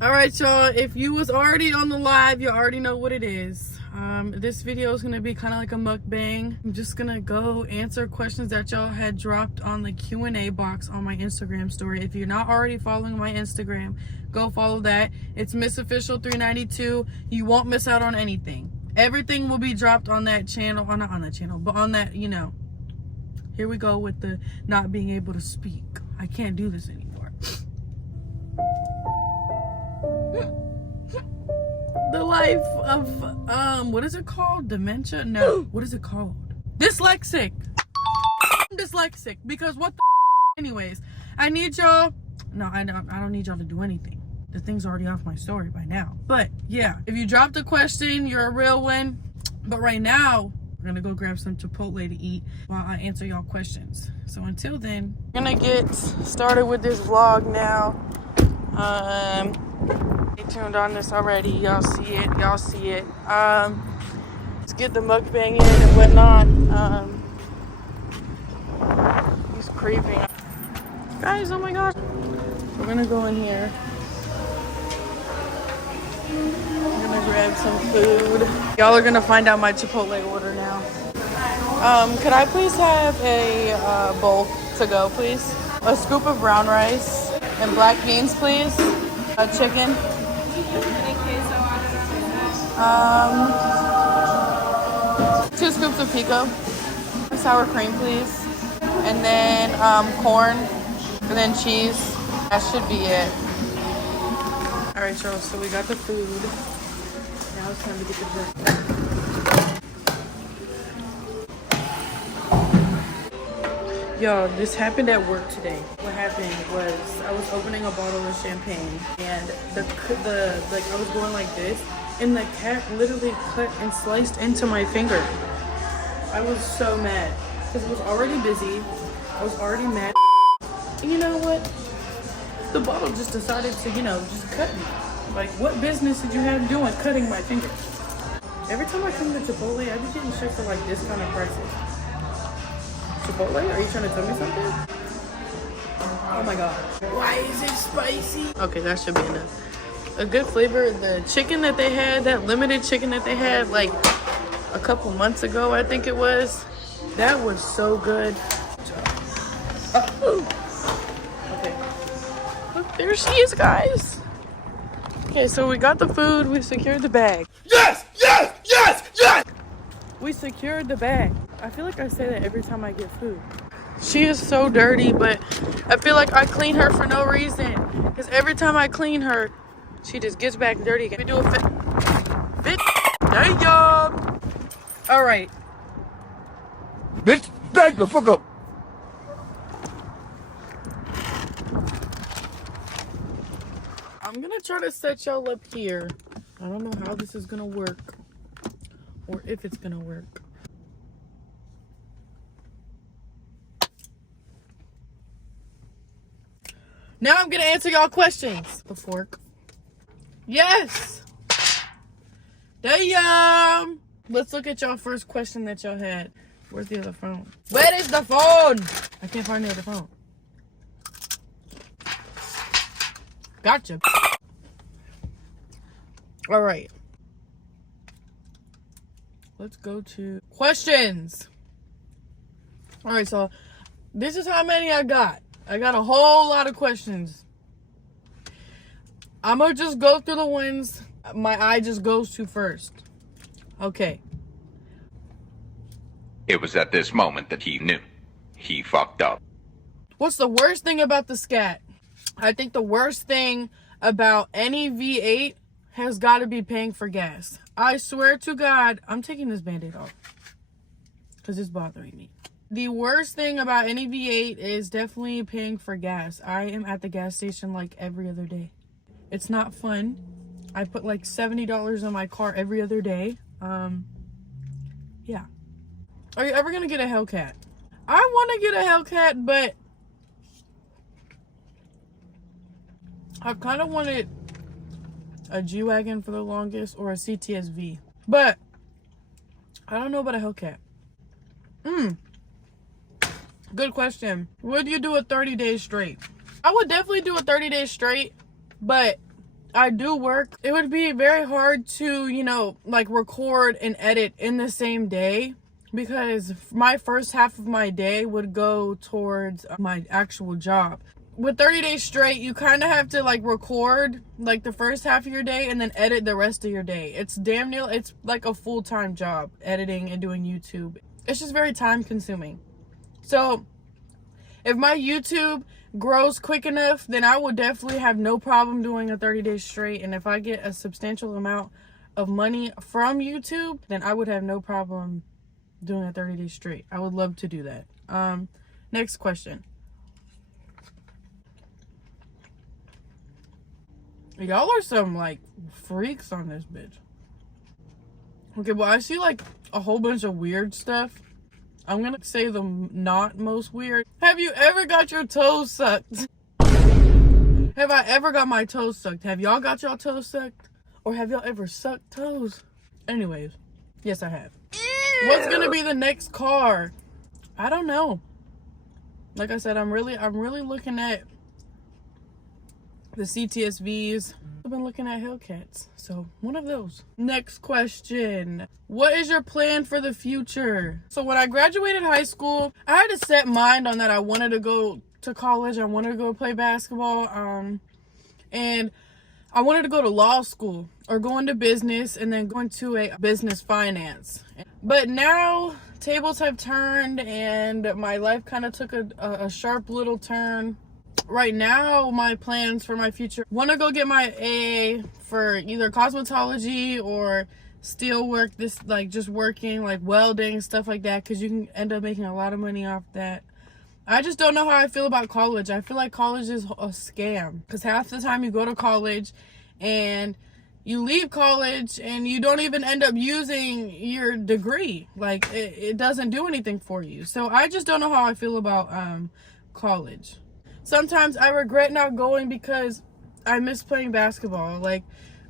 All right, y'all, if you was already on the live, you already know what it is. This video is gonna be kind of like a mukbang. I'm just gonna go answer questions that y'all had dropped on the Q&A box on my Instagram story. If you're not already following my Instagram, go follow that. It's MissOfficial392. You won't miss out on anything. Everything will be dropped on that channel, not on that channel, but on that, you know. Here we go with the not being able to speak. I can't do this anymore. The life of, what is it called? Dementia? No. What is it called? Dyslexic. I'm dyslexic because what the anyways, I need y'all. No, I don't need y'all to do anything. The thing's already off my story by now. But yeah, if you dropped a question, you're a real one. But right now, we're gonna go grab some Chipotle to eat while I answer y'all questions. So until then, we're gonna get started with this vlog now. Stay tuned on this already. Y'all see it. Let's get the mukbang in and whatnot. He's creeping. Guys, oh my gosh. We're gonna go in here. I'm gonna grab some food. Y'all are gonna find out my Chipotle order now. Could I please have a bowl to go, please? A scoop of brown rice and black beans, please. Chicken. Two scoops of pico. Sour cream, please. And then corn. And then cheese. That should be it. Alright, y'all. So we got the food. Now it's time to get the drink. Yo, this happened at work today. What happened was I was opening a bottle of champagne and the I was going like this and the cat literally cut and sliced into my finger. I was so mad because it was already busy. I was already mad. And you know what? The bottle just decided to, you know, just cut me. Like, what business did you have doing cutting my finger? Every time I come to Chipotle, I be getting shit for like discounted prices. Chipotle? Are you trying to tell me something? Oh my god. Why is it spicy? Okay, that should be enough. A good flavor. The chicken that they had, that limited chicken that they had like a couple months ago, I think it was. That was so good. Okay. Look, there she is, guys. Okay, so we got the food. We secured the bag. Yes! Yes! Yes! Yes! We secured the bag. I feel like I say that every time I get food. She is so dirty, but I feel like I clean her for no reason. Because every time I clean her, she just gets back dirty again. We do a fit. Damn! Alright. Bitch, back the fuck up. I'm gonna try to set y'all up here. I don't know how this is gonna work. Or if it's gonna work. Now I'm gonna answer y'all questions. The fork. Yes! Damn! Let's look at y'all first question that y'all had. Where's the other phone? Where is the phone? I can't find the other phone. Gotcha. Alright. Let's go to questions. Alright, so this is how many I got. I got a whole lot of questions. I'm gonna just go through the ones my eye just goes to first. Okay. It was at this moment that he knew. He fucked up. What's the worst thing about the Scat? I think the worst thing about any V8 has got to be paying for gas. I swear to God, I'm taking this Band-Aid off because it's bothering me. The worst thing about any V8 is definitely paying for gas. I am at the gas station like every other day. It's not fun. I put like $70 in my car every other day. Yeah. Are you ever gonna get a Hellcat? I want to get a Hellcat, but I've kind of wanted a G-Wagon for the longest or a CTSV. But I don't know about a Hellcat. Good question. Would you do a 30 days straight? I would definitely do a 30 days straight, but I do work, it would be very hard to, you know, like record and edit in the same day, because my first half of my day would go towards my actual job. With 30 days straight, you kind of have to like record like the first half of your day and then edit the rest of your day. It's damn near, it's like a full-time job, editing and doing YouTube. It's just very time consuming. So if my YouTube grows quick enough, then I will definitely have no problem doing a 30 days straight. And if I get a substantial amount of money from YouTube, then I would have no problem doing a 30 days straight. I would love to do that. Next question. Y'all are some like freaks on this bitch. Okay, well, I see like a whole bunch of weird stuff. I'm gonna say the not most weird. Have you ever got your toes sucked? Have I ever got my toes sucked? Have y'all got y'all toes sucked? Or have y'all ever sucked toes? Anyways, yes, I have. Ew. What's gonna be the next car? I don't know. Like I said, I'm really looking at the CTSVs. I've been looking at Hellcats, so one of those. Next question. What is your plan for the future? So when I graduated high school, I had a set mind on that I wanted to go to college. I wanted to go play basketball. And I wanted to go to law school or go into business and then go into a business finance. But now tables have turned and my life kind of took a sharp little turn. Right now, my plans for my future, want to go get my AA for either cosmetology or steel work, this like just working like welding, stuff like that, because you can end up making a lot of money off that. I just don't know how I feel about college. I feel like college is a scam, because half the time you go to college and you leave college and you don't even end up using your degree. Like it doesn't do anything for you. So I just don't know how I feel about college. Sometimes I regret not going because I miss playing basketball. Like,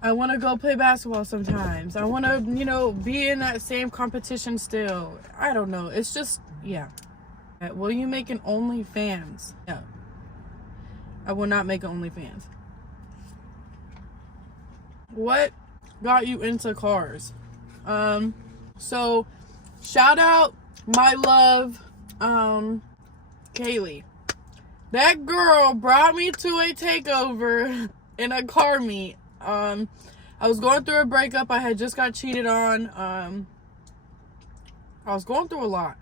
I want to go play basketball sometimes. I want to, you know, be in that same competition still. I don't know. It's just, yeah. Will you make an OnlyFans? No. I will not make an OnlyFans. What got you into cars? So, shout out my love, Kaylee. That girl brought me to a takeover in a car meet. I was going through a breakup. I had just got cheated on. I was going through a lot.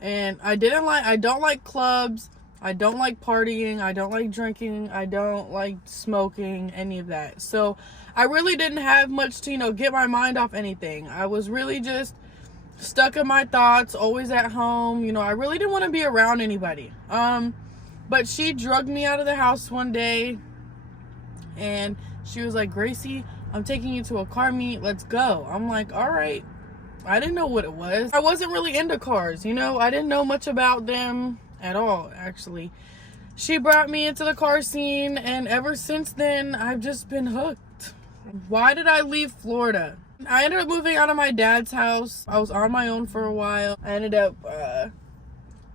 And I don't like clubs. I don't like partying. I don't like drinking. I don't like smoking, any of that. So I really didn't have much to, you know, get my mind off anything. I was really just stuck in my thoughts, always at home. You know, I really didn't want to be around anybody. But she drugged me out of the house one day and she was like, Gracie, I'm taking you to a car meet. Let's go. I'm like, all right. I didn't know what it was. I wasn't really into cars, you know. I didn't know much about them at all, actually. She brought me into the car scene and ever since then, I've just been hooked. Why did I leave Florida? I ended up moving out of my dad's house. I was on my own for a while. I ended up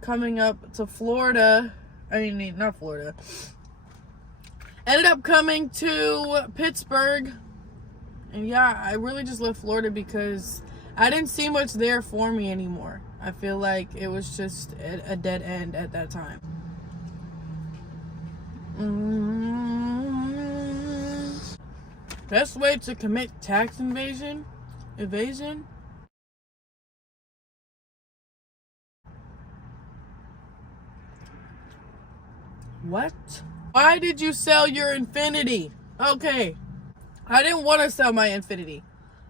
coming up to Florida. I mean, not Florida. Ended up coming to Pittsburgh. And yeah, I really just left Florida because I didn't see much there for me anymore. I feel like it was just a dead end at that time. Best way to commit tax evasion? What? Why did you sell your Infinity? Okay, I didn't want to sell my Infinity.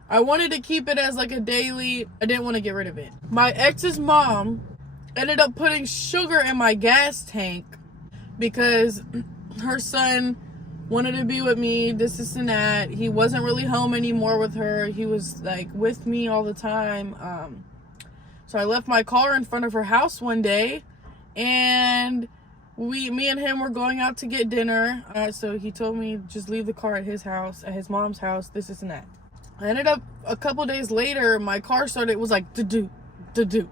I wanted to keep it as like a daily. I didn't want to get rid of it. My ex's mom ended up putting sugar in my gas tank because her son wanted to be with me, this and that. He wasn't really home anymore with her. He was like with me all the time. So I left my car in front of her house one day and me and him were going out to get dinner. So he told me just leave the car at his house, at his mom's house, this and that. I ended up a couple days later, my car started, it was like do. It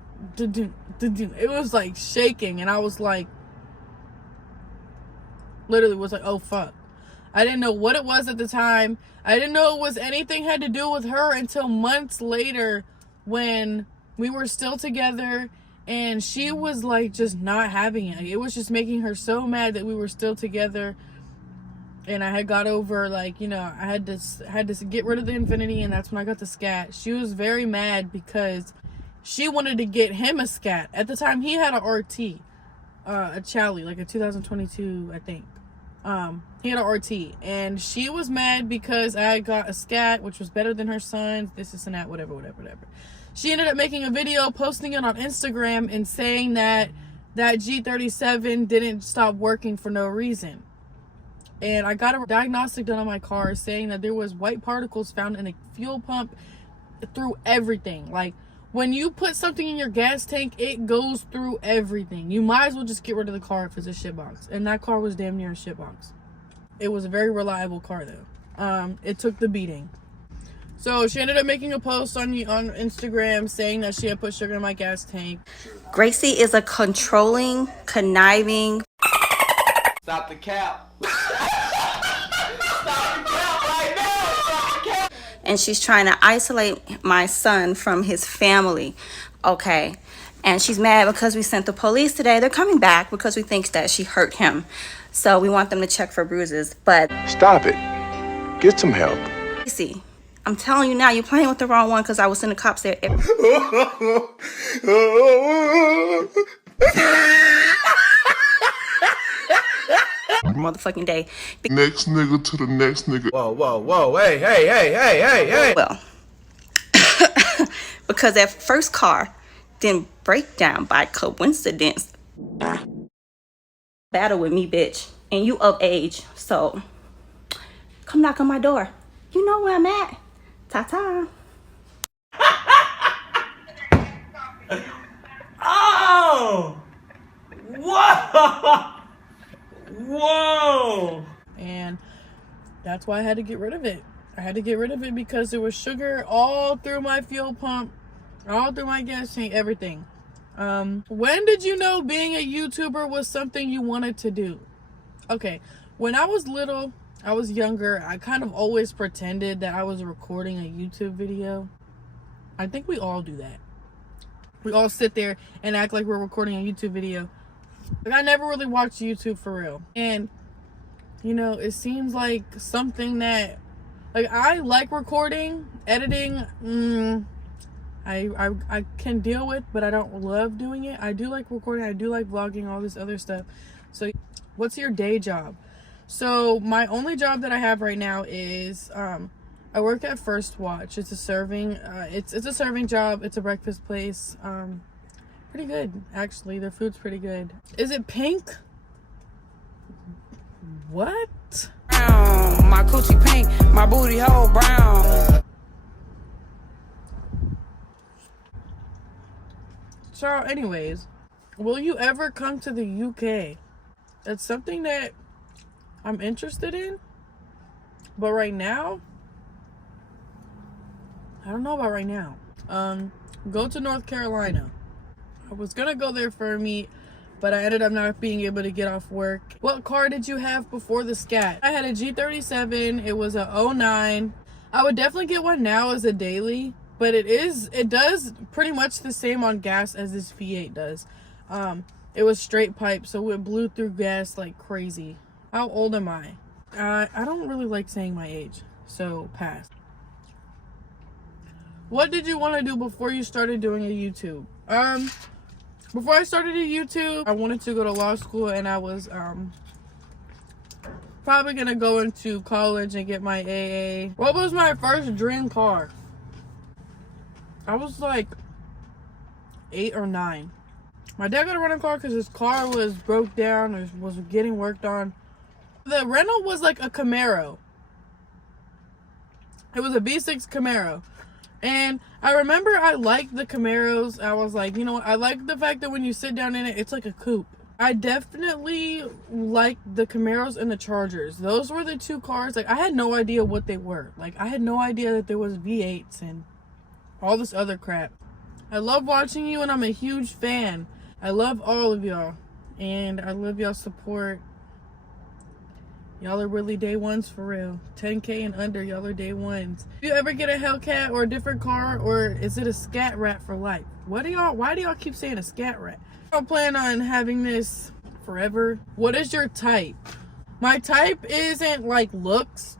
was like shaking and I was like, literally was like, oh fuck. I didn't know what it was at the time. I didn't know it was anything had to do with her until months later when we were still together and she was like just not having it. Like, it was just making her so mad that we were still together. And I had got over, like, you know, I had to get rid of the Infinity, and that's when I got the Scat. She was very mad because she wanted to get him a Scat. At the time, he had a RT, a Chally, like a 2022, I think. He had a RT, and she was mad because I got a Scat, which was better than her son's, this and that, whatever. She ended up making a video, posting it on Instagram, and saying that G37 didn't stop working for no reason. And I got a diagnostic done on my car saying that there was white particles found in the fuel pump through everything. Like, when you put something in your gas tank, it goes through everything. You might as well just get rid of the car if it's a shitbox. And that car was damn near a shitbox. It was a very reliable car, though. It took the beating. So she ended up making a post on Instagram saying that she had put sugar in my gas tank. Gracie is a controlling, conniving. Stop the cap. And she's trying to isolate my son from his family. Okay. And she's mad because we sent the police today. They're coming back because we think that she hurt him. So we want them to check for bruises. But Stop it. Get some help. Gracie, I'm telling you now, you're playing with the wrong one because I was sending the cops there. Motherfucking day. Next nigga to the next nigga. Whoa. Hey. Well, because that first car didn't break down by coincidence. Battle with me, bitch. And you of age. So come knock on my door. You know where I'm at. Ta-ta. Oh! Whoa! And that's why I had to get rid of it. I had to get rid of it because there was sugar all through my fuel pump, all through my gas tank, everything. When did you know being a YouTuber was something you wanted to do? Okay, when I was little, I was younger, I kind of always pretended that I was recording a YouTube video. I think we all do that. We all sit there and act like we're recording a YouTube video. Like, I never really watched YouTube for real. And, you know, it seems like something that, like, I like recording, editing, I can deal with, but I don't love doing it. I do like recording, I do like vlogging, all this other stuff. So, what's your day job? So, my only job that I have right now is, I work at First Watch. It's a serving, it's a serving job. It's a breakfast place. Pretty good, actually. Their food's pretty good. Is it pink? What? Brown, my coochie pink, my booty hole brown. So, anyways, will you ever come to the UK? That's something that I'm interested in. But right now, I don't know about right now. Go to North Carolina. I was gonna go there for a meet, but I ended up not being able to get off work. What car did you have before the Scat? I had a G37. It was a 09. I would definitely get one now as a daily, but it does pretty much the same on gas as this V8 does. It was straight pipe, so it blew through gas like crazy. How old am I? I don't really like saying my age, so pass. What did you want to do before you started doing a YouTube? Before I started a YouTube, I wanted to go to law school, and I was probably gonna go into college and get my AA. What was my first dream car? I was like 8 or 9. My dad got a rental car because his car was broke down or was getting worked on. The rental was like a Camaro. It was a B6 Camaro. And I remember I liked the Camaros. I was like, you know what? I like the fact that when you sit down in it, it's like a coupe. I definitely liked the Camaros and the Chargers. Those were the two cars. Like, I had no idea what they were. Like, I had no idea that there was V8s and all this other crap. I love watching you, and I'm a huge fan. I love all of y'all. And I love y'all's support. Y'all are really day ones for real. 10K and under, y'all are day ones. Do you ever get a Hellcat or a different car, or is it a scat rat for life? Why do y'all keep saying a scat rat? I don't plan on having this forever. What is your type? My type isn't like looks.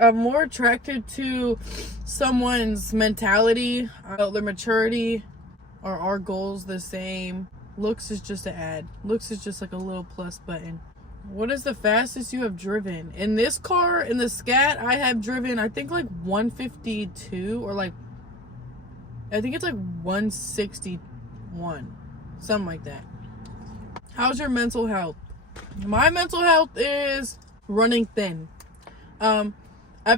I'm more attracted to someone's mentality, their maturity. Are our goals the same? Looks is just an ad. Looks is just like a little plus button. What is the fastest you have driven? In this car, in the Scat, I have driven, I think like 152 or like, I think it's like 161. Something like that. How's your mental health? My mental health is running thin. I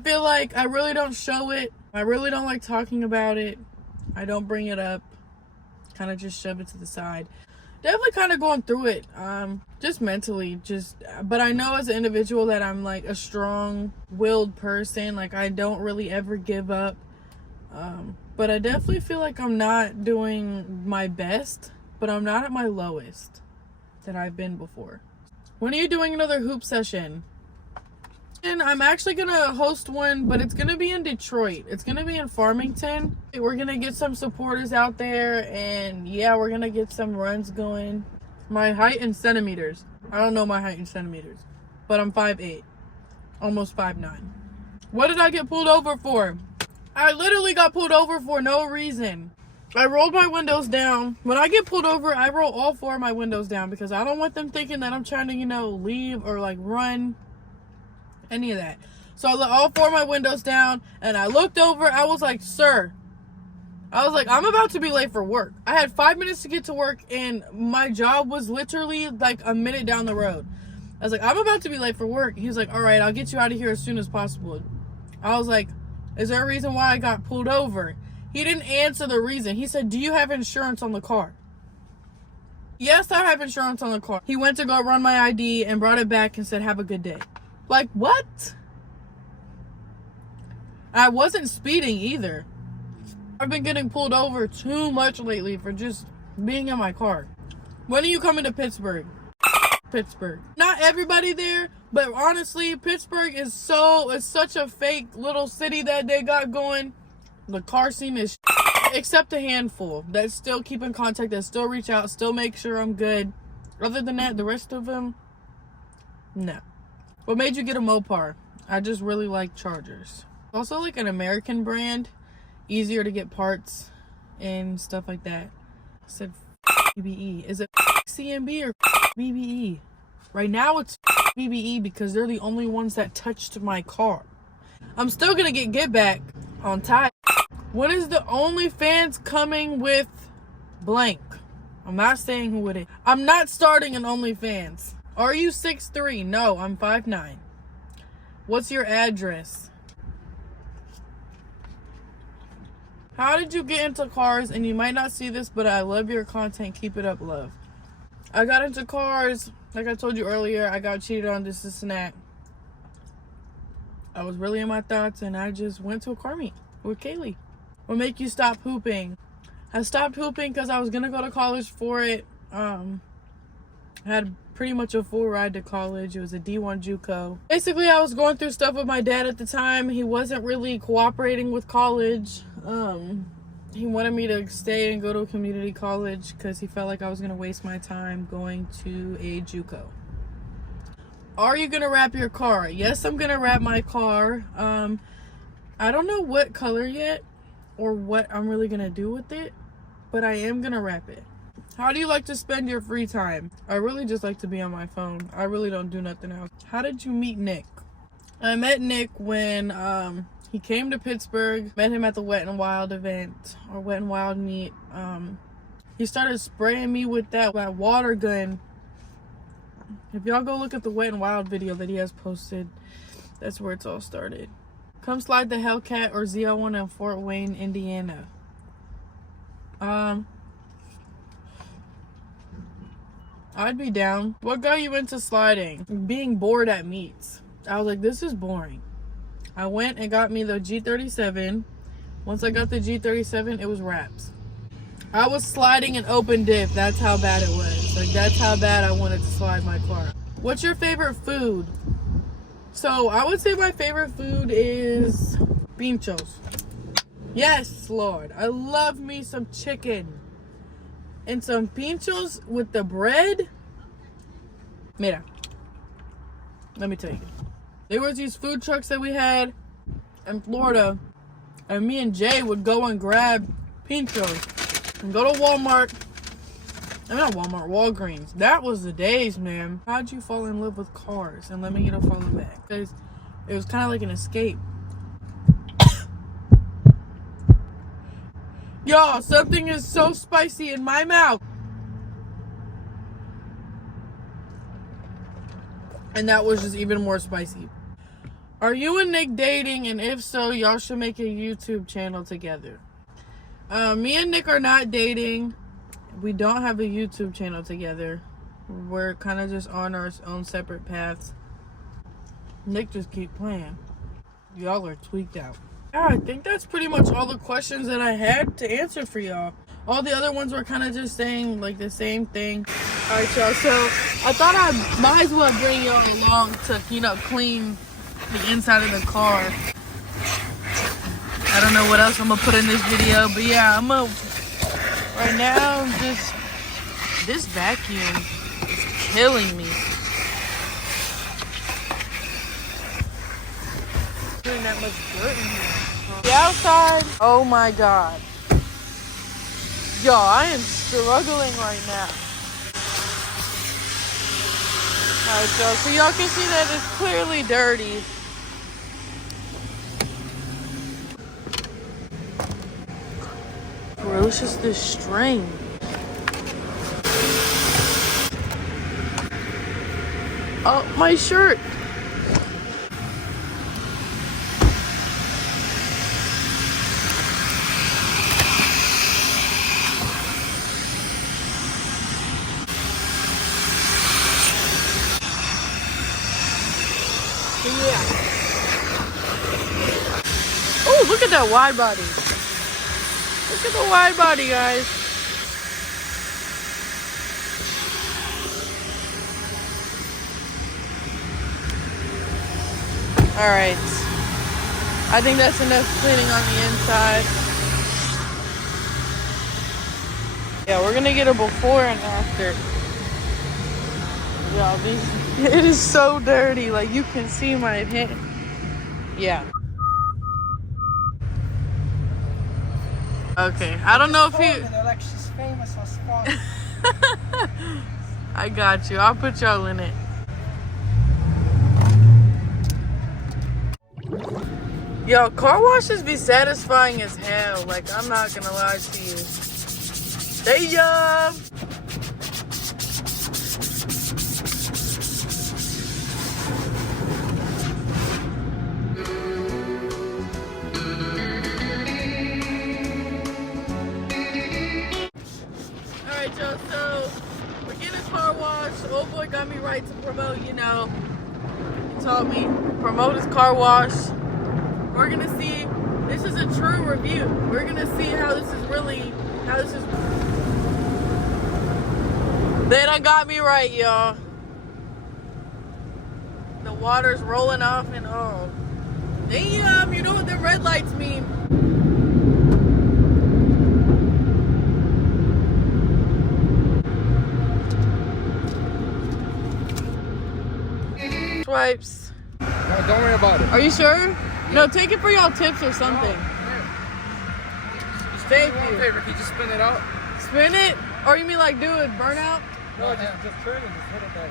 feel like I really don't show it. I really don't like talking about it. I don't bring it up. Kind of just shove it to the side. Definitely kind of going through it, just mentally, but I know as an individual that I'm like a strong-willed person. Like, I don't really ever give up, but I definitely feel like I'm not doing my best, but I'm not at my lowest that I've been before. When are you doing another hoop session? And I'm actually gonna host one, but it's gonna be in Detroit. It's gonna be in Farmington. We're gonna get some supporters out there, and yeah, we're gonna get some runs going. My height in centimeters. I don't know my height in centimeters, but I'm 5'8", almost 5'9". What did I get pulled over for? I literally got pulled over for no reason. I rolled my windows down. When I get pulled over, I roll all 4 of my windows down because I don't want them thinking that I'm trying to, leave or like run. Any of that. So I let all 4 of my windows down, and I looked over. I was like, sir, I'm about to be late for work. I had 5 minutes to get to work, and my job was literally like a minute down the road. I was like, I'm about to be late for work. He was like, all right, I'll get you out of here as soon as possible. I was like, is there a reason why I got pulled over? He didn't answer the reason. He said, do you have insurance on the car? Yes, I have insurance on the car. He went to go run my ID and brought it back and said, have a good day. Like, what? I wasn't speeding either. I've been getting pulled over too much lately for just being in my car. When are you coming to Pittsburgh? Pittsburgh. Not everybody there, but honestly, Pittsburgh is such a fake little city that they got going. The car scene is except a handful that still keep in contact, that still reach out, still make sure I'm good. Other than that, the rest of them, no. What made you get a Mopar? I just really like Chargers. Also like an American brand. Easier to get parts and stuff like that. I said BBE. Is it CMB or BBE? Right now it's BBE because they're the only ones that touched my car. I'm still gonna get back on time. When is the OnlyFans coming with blank? I'm not saying who it is. I'm not starting an OnlyFans. Are you 6'3"? No, I'm 5'9". What's your address? How did you get into cars? And you might not see this, but I love your content. Keep it up, love. I got into cars, like I told you earlier. I got cheated on, this and that. I was really in my thoughts, and I just went to a car meet with Kaylee. What make you stop hooping? I stopped hooping because I was going to go to college for it. I had pretty much a full ride to college. It was a D1 JUCO. Basically, I was going through stuff with my dad at the time. He wasn't really cooperating with college. He wanted me to stay and go to a community college because he felt like I was going to waste my time going to a JUCO. Are you going to wrap your car? Yes, I'm going to wrap my car. I don't know what color yet or what I'm really going to do with it, but I am going to wrap it. How do you like to spend your free time? I really just like to be on my phone. I really don't do nothing else. How did you meet Nick? I met Nick when he came to Pittsburgh. Met him at the Wet n Wild event, or Wet n Wild meet. He started spraying me with that water gun. If y'all go look at the Wet n Wild video that he has posted, that's where it's all started. Come slide the Hellcat or Z01 in Fort Wayne, Indiana. I'd be down. What got you into sliding? Being bored at meets. I was like, this is boring. I went and got me the G37. Once I got the G37, it was wraps. I was sliding an open dip. That's how bad it was. Like, that's how bad I wanted to slide my car. What's your favorite food? So I would say my favorite food is pinchos. Yes, Lord. I love me some chicken. And some pinchos with the bread. Mira. Let me tell you. There was these food trucks that we had in Florida. And me and Jay would go and grab pinchos. And go to Walmart. I mean, not Walmart, Walgreens. That was the days, man. How'd you fall in love with cars? And let me get a follow back. Because it was kind of like an escape. Y'all, something is so spicy in my mouth. And that was just even more spicy. Are you and Nick dating? And if so, y'all should make a YouTube channel together. Me and Nick are not dating. We don't have a YouTube channel together. We're kind of just on our own separate paths. Nick just keep playing. Y'all are tweaked out. Yeah, I think that's pretty much all the questions that I had to answer for y'all. All the other ones were kind of just saying like the same thing. All right, y'all. So I thought I might as well bring y'all along to, you know, clean the inside of the car. I don't know what else I'm gonna put in this video, but yeah, right now, this vacuum is killing me. Putting that much dirt in here. The outside, oh my God. Y'all, I am struggling right now. Alright, y'all, so y'all can see that it's clearly dirty. Bro, it's just this string. Oh, my shirt. Yeah. Oh, look at that wide body. Look at the wide body, guys. All right. I think that's enough cleaning on the inside. Yeah, we're gonna get a before and after. Y'all, it is so dirty. Like, you can see my hand. Yeah. Okay, I don't know if you... They're like, she's famous as fuck. I got you. I'll put y'all in it. Yo, car washes be satisfying as hell. Like, I'm not gonna lie to you. Damn! Alright, y'all, so we're getting a car wash. Old boy got me right to promote, you know. He told me, promote his car wash. We're gonna see, this is a true review. We're gonna see how this is really, They done got me right, y'all. The water's rolling off and oh. Damn, you know what the red lights mean. Swipes. No, don't worry about it. Are you sure? Yeah. No, take it for y'all tips or something. Thank you. Favor, can you just spin it out? Spin it? Or you mean like do it burnout? No, just turn it. Just hit it back.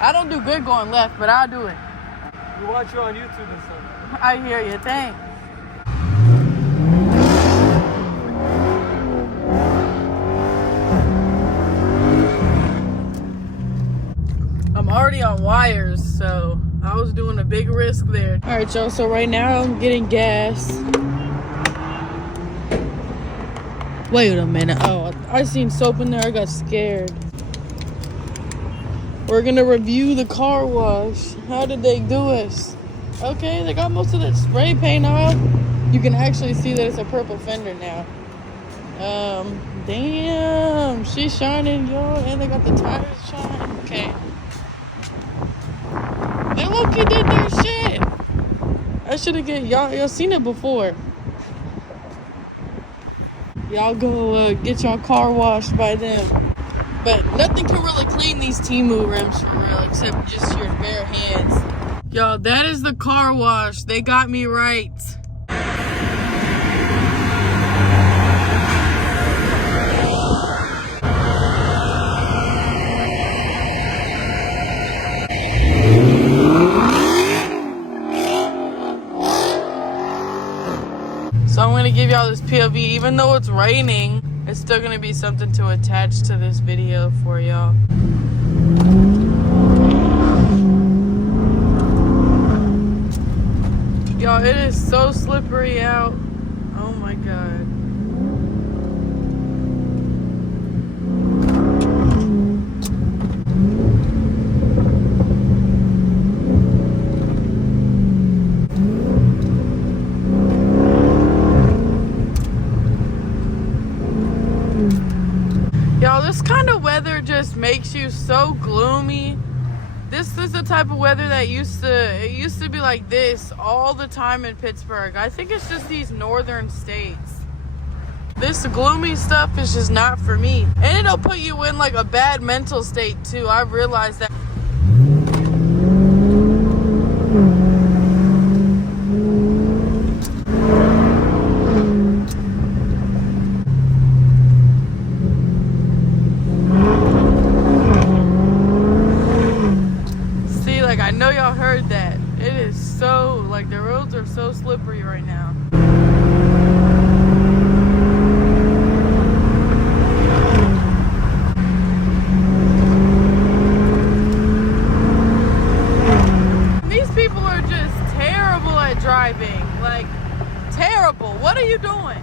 I don't do good going left, but I'll do it. We watch you on YouTube and stuff. I hear you. Thanks. I'm already on wires, so I was doing a big risk there. All right, y'all. So right now I'm getting gas. Wait a minute. Oh, I seen soap in there. I got scared. We're gonna review the car wash. How did they do us? Okay, they got most of that spray paint off. You can actually see that it's a purple fender now. Damn, she's shining, y'all, and they got the tires shining. Okay. They low-key did their shit. I should have y'all seen it before. Y'all go get y'all car washed by them. But nothing can really clean these Temu rims for real, except just your bare hands. Y'all, that is the car wash. They got me right. So I'm gonna give y'all this POV, even though it's raining, it's still gonna be something to attach to this video for y'all. Y'all, it is so slippery out. Oh my God. Y'all, this kind of weather just makes you so gloomy. This is the type of weather that used to be like this all the time in Pittsburgh. I think it's just these northern states. This gloomy stuff is just not for me. And it'll put you in like a bad mental state too. I realized that. I know y'all heard that. It is so, like, the roads are so slippery right now. These people are just terrible at driving. Like, terrible. What are you doing?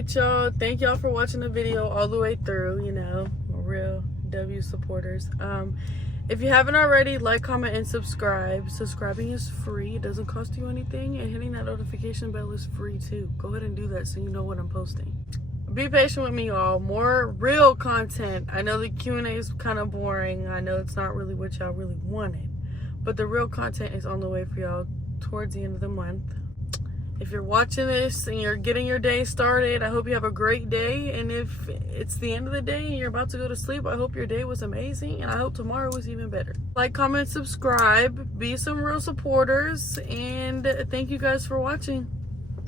right, y'all. Thank y'all for watching the video all the way through. You know, real W supporters. If you haven't already, like, comment, and subscribe. Subscribing is free. It doesn't cost you anything. And hitting that notification bell is free, too. Go ahead and do that so you know what I'm posting. Be patient with me, y'all. More real content. I know the Q&A is kind of boring. I know it's not really what y'all really wanted. But the real content is on the way for y'all towards the end of the month. If you're watching this and you're getting your day started, I hope you have a great day. And if it's the end of the day and you're about to go to sleep, I hope your day was amazing. And I hope tomorrow was even better. Like, comment, subscribe, be some real supporters. And thank you guys for watching.